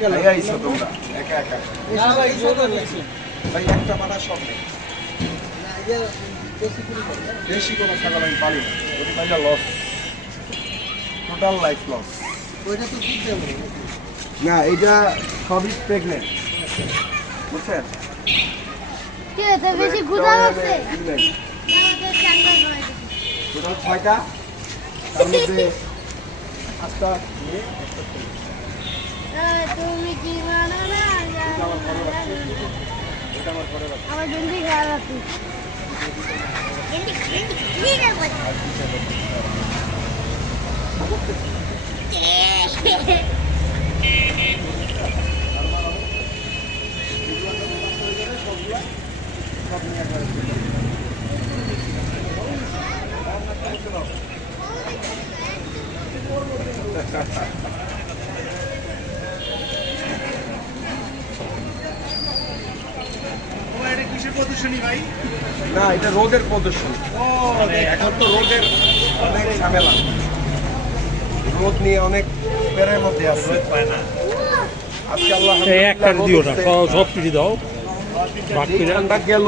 তোমরা একা একা। না ভাই একটা মারা সব বেশি কোনো ছাগল আমি পালি না। ওটি পাইলে লস টোটাল লাইফ লস ওইটা তো দুধ দেবো। না এটা সবই প্রেগনেন্ট বুঝছেন? কি বেশি লাগছে? টোটাল ছয়টা। তার মধ্যে একটা ছেলে। তুমি কি মানো না আমার ঘরে বাচ্চা। আমার জলদি খেয়াল রাখি না এটা রোদের প্রদর্শন। এখন তো রোদের অনেক ঝামেলা। রোদ নিয়ে অনেক পেরের মধ্যে আছে। আজকে আল্লাহ একটা দিও না সব সব কিছু দাও। ঠান্ডা গেল।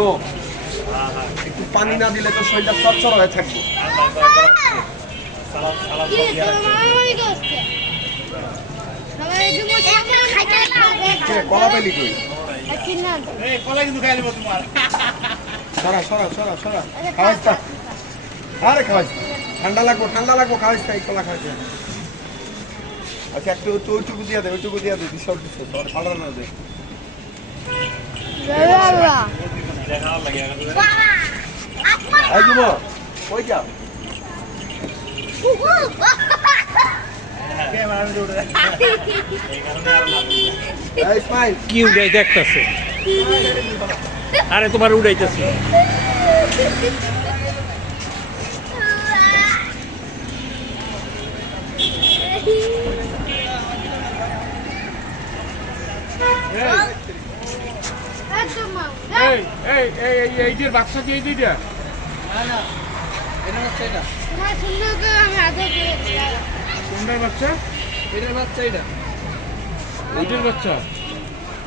একটু পানি না দিলে তো শরীরটা চচ্চর হয়ে থাকবে। কলা পেলি না সরা সরা সরা সরা। খাওয়াইস আরে খাওয়াইস ঠান্ডা লাগবো ঠান্ডা লাগবো খাওয়াইস এই কলা খাওয়াইস আচ্ছা একটু ওইটুকু দিয়ে দে ওইটুকু দিয়ে দে দিশা দিচ্ছে তোর না দে কই যাও? কি উড়াই দেখতেছে আরে তোমার উড়াইতেছে এই এই এইটার বাচ্চা এই দুইটা না না এটা হচ্ছে এটা? তোমার সুন্দর আমি আদর করেছি কোনটার বাচ্চা? এটার বাচ্চা এটা। বাচ্চা?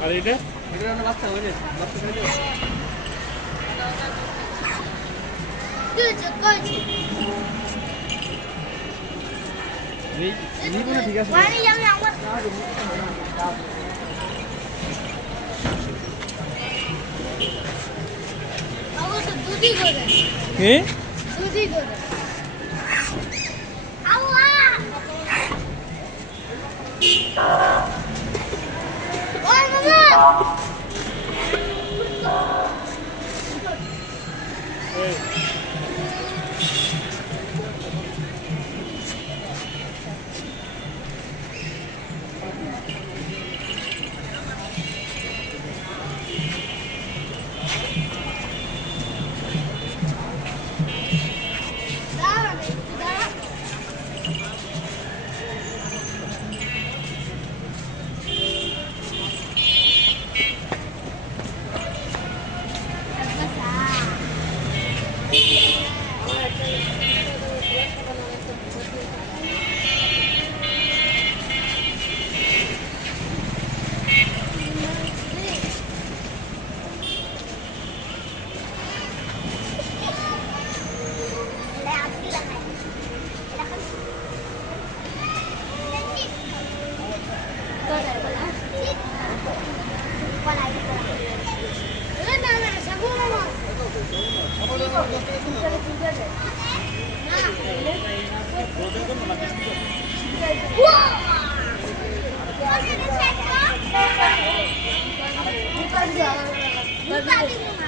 আর এইটা? এটার বাচ্চা ওই বাচ্চা খাইলে না ঠিক আছে। কি? 喝这个的好啊。我的妈。Look at